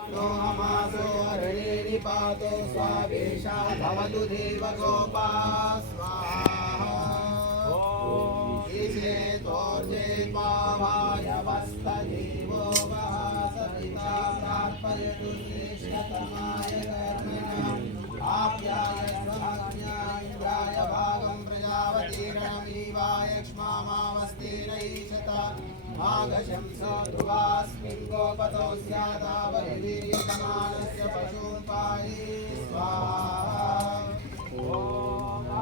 हमासो हरणे निपातो स्वावेशा भवतु देवगोपा स्वाहा ईशे तोर्जे पावाय वस्तदेवो वः सविता प्रार्पयतु श्रेष्ठतमाय कर्मणाम् आप्याय स्वमज्ञाय भागं प्रजापतिरणमीवाय क्ष्मामावस्तेनैषता आगशंसो ध्रुवास्मिन् गोपतो स्यादावरिवीर्यमानस्य पशून् पाहि स्वाहा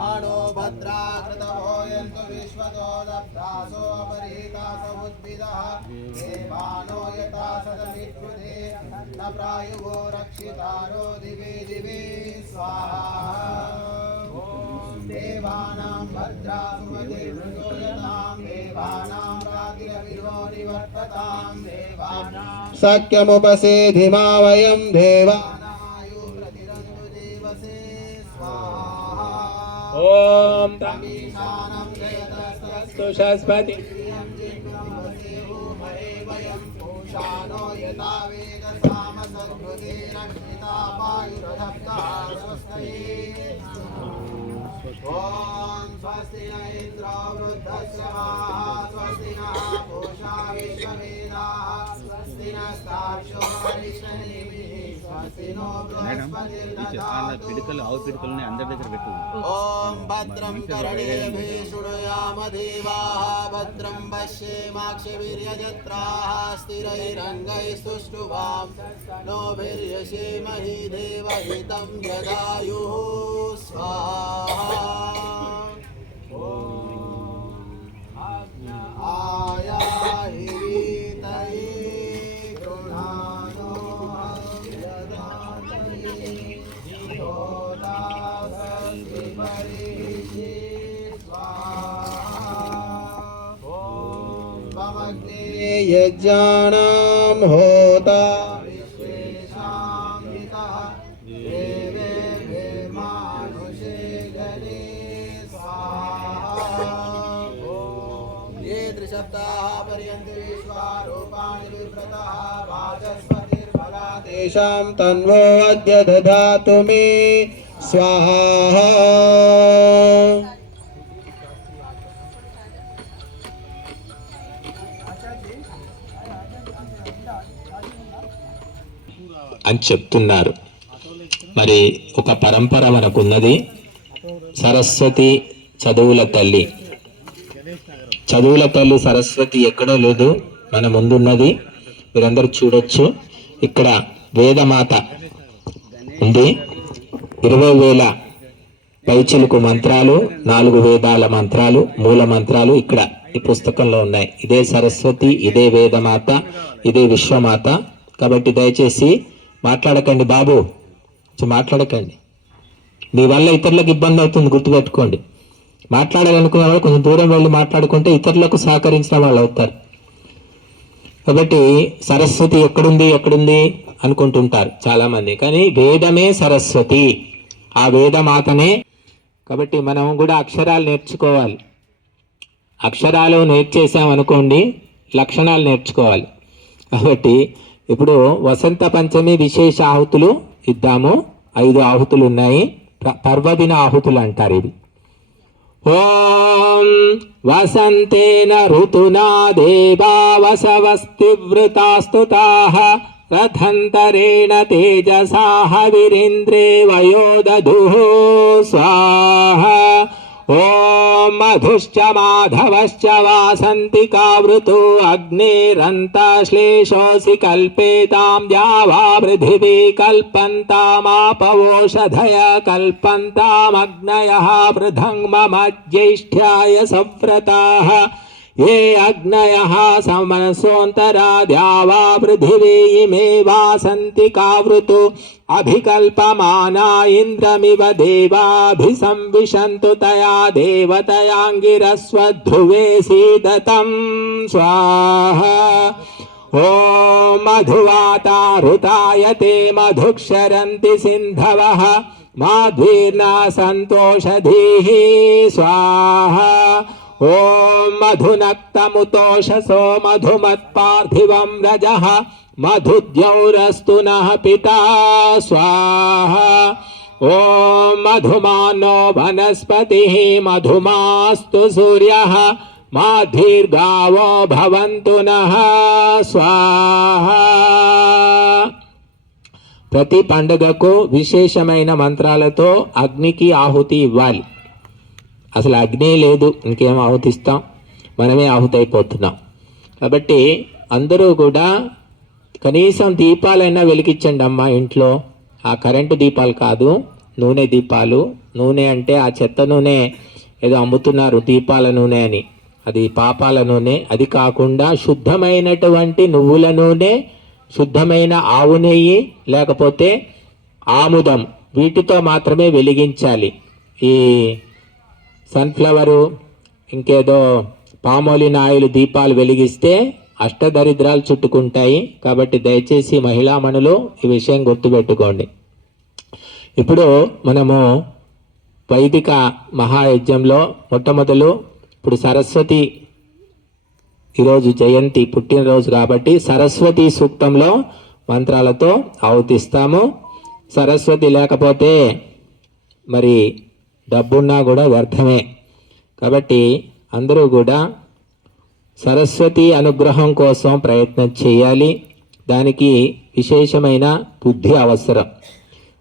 आणो भद्राकृतवो यन्तु विश्वतो दब्धासो अपरीतास उद्भिदः देवानो यथा सदमित्युते न प्रायुवो रक्षितारो दिवे दिवे स्वाहा देवानां भद्रासुमते प्रचोदतां देवानां रातिरविरो निवर्ततां देवानां सख्यमुपसेधिमा वयं देवानायु प्रतिरन्तु देवसे स्वाहा ॐ तमीशानं जयतस्तु शस्पति वयं पूषानो यथा वेदसाम सद्भुते रक्षिता वायुरधत्ता स्वस्ति ओम स्वस्ति न इंद्रो वृद्धश्रवाः स्वस्ति नः पूषा विश्ववेदाः स्वस्ति नस्तार्क्ष्यो अरिष्टनेमिः स्वस्ति नो बृहस्पतिर्दधातु ओम भद्रं कर्णेभिः शृणुयाम देवाः भद्रं पश्येमाक्षभिर्यजत्राः स्थिरैरङ्गैस्तुष्टुवां नोभिर्यशेमहि देवहितं यदायुः स्वाहा यज्ञानां होता तेषां तन्वो अद्य ददातु मे स्वाहा అని చెప్తున్నారు. మరి ఒక పరంపర మనకున్నది. సరస్వతి చదువుల తల్లి, చదువుల తల్లి సరస్వతి ఎక్కడో లేదు, మన ముందున్నది. మీరందరూ చూడొచ్చు. ఇక్కడ వేదమాత ఉంది. 20,000 పైచిలుకు మంత్రాలు, 4 వేదాల మంత్రాలు, మూల మంత్రాలు ఇక్కడ ఈ పుస్తకంలో ఉన్నాయి. ఇదే సరస్వతి, ఇదే వేదమాత, ఇదే విశ్వమాత. కాబట్టి దయచేసి మాట్లాడకండి బాబు, మాట్లాడకండి. మీ వల్ల ఇతరులకు ఇబ్బంది అవుతుంది, గుర్తుపెట్టుకోండి. మాట్లాడాలనుకున్న వాళ్ళు కొంచెం దూరం వెళ్ళి మాట్లాడుకుంటే ఇతరులకు సహకరించిన వాళ్ళు అవుతారు. కాబట్టి సరస్వతి ఎక్కడుంది ఎక్కడుంది అనుకుంటుంటారు చాలామంది, కానీ వేదమే సరస్వతి, ఆ వేదమాతనే. కాబట్టి మనం కూడా అక్షరాలు నేర్చుకోవాలి. అక్షరాలు నేర్చేసామనుకోండి, లక్షణాలు నేర్చుకోవాలి. కాబట్టి ఇప్పుడు వసంత పంచమి విశేష ఆహుతులు ఇద్దాము. 5 ఆహుతులు ఉన్నాయి, పర్వదిన ఆహుతులు అంటారు ఇవి. ఓం వసంతేన ఋతునా దేవా వసవస్తివృతాస్తుతాః రథంతరేణ తేజసా హవిరింద్రే వయోదధుః స్వాహా. ఓం మధుశ్చ మాధవశ్చ వాసంతి కావృతో అగ్నేరంతశ్లేషోసి కల్పేతాం యావా పృథివీ కల్పంతామాపవోషధయ కల్పంతామగ్నయః పృథంగమజ్యేష్ఠ్యాయ సవ్రతాః ये अग्नयः समनसोऽन्तराद्यावा पृथिवी इमे वासन्ति कावृतो अभिकल्पमाना इन्द्रमिव देवाभिसंविशन्तु तया देवतयाङ्गिरस्वध्रुवे सीदतं स्वाहा. ॐ मधुवाता ऋतायते मधुक्षरन्ति सिन्धवः माध्वीर्ना सन्तोषधीः स्वाहा. ओम मधुनक्तमुतोषसो मधुमत्पार्थिवं रजः మధుద్యౌరస్తు నః పితా స్వాహా ఓం మధుమానో వనస్పతిః మధుమాస్తు సూర్యః మా దీర్ఘావో భవంతు నః స్వాహా. ప్రతి పండుగకు విశేషమైన మంత్రాలతో అగ్నికి ఆహుతి ఇవ్వాలి. అసలు అగ్ని లేదు, ఇంకేం ఆహుతిస్తాం, మనమే ఆహుతి అయిపోతున్నాం. కాబట్టి అందరూ కూడా కనీసం దీపాలైనా వెలిగించండి అమ్మా ఇంట్లో. ఆ కరెంటు దీపాలు కాదు, నూనె దీపాలు. నూనె అంటే ఆ చెత్త నూనె ఏదో అమ్ముతున్నారు దీపాల నూనె అని, అది పాపాల నూనె. అది కాకుండా శుద్ధమైనటువంటి నువ్వుల నూనె, శుద్ధమైన ఆవు నెయ్యి, లేకపోతే ఆముదం, వీటితో మాత్రమే వెలిగించాలి. ఈ సన్ఫ్లవరు ఇంకేదో పామోలిన్ ఆయిల్ దీపాలు వెలిగిస్తే అష్టదరిద్రాలు చుట్టుకుంటాయి. కాబట్టి దయచేసి మహిళామణులు ఈ విషయం గుర్తుపెట్టుకోండి. ఇప్పుడు మనము వైదిక మహాయజ్ఞంలో మొట్టమొదలు ఇప్పుడు సరస్వతి ఈరోజు జయంతి పుట్టినరోజు కాబట్టి సరస్వతి సూక్తంలో మంత్రాలతో ఆవుతిస్తాము. సరస్వతి లేకపోతే మరి డబ్బున్నా కూడా వ్యర్థమే. కాబట్టి అందరూ కూడా సరస్వతి అనుగ్రహం కోసం ప్రయత్నం చేయాలి. దానికి విశేషమైన బుద్ధి అవసరం.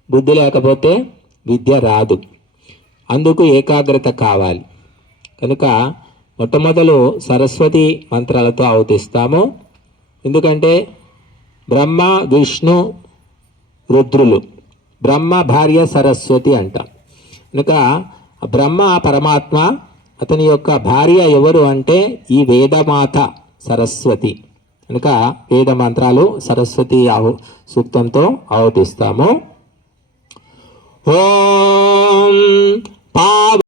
బుద్ధి లేకపోతే విద్య రాదు. అందుకు ఏకాగ్రత కావాలి. కనుక మొట్టమొదలు సరస్వతి మంత్రాలతో ఆవుతిస్తాము. ఎందుకంటే బ్రహ్మ విష్ణు రుద్రులు, బ్రహ్మ భార్య సరస్వతి అంటాం. కనుక బ్రహ్మ పరమాత్మ, అతని యొక్క భార్య ఎవరు అంటే ఈ వేదమాత సరస్వతి. కనుక వేద మంత్రాలు సరస్వతి సూక్తంతో ఆవుతిస్తాము. ఓం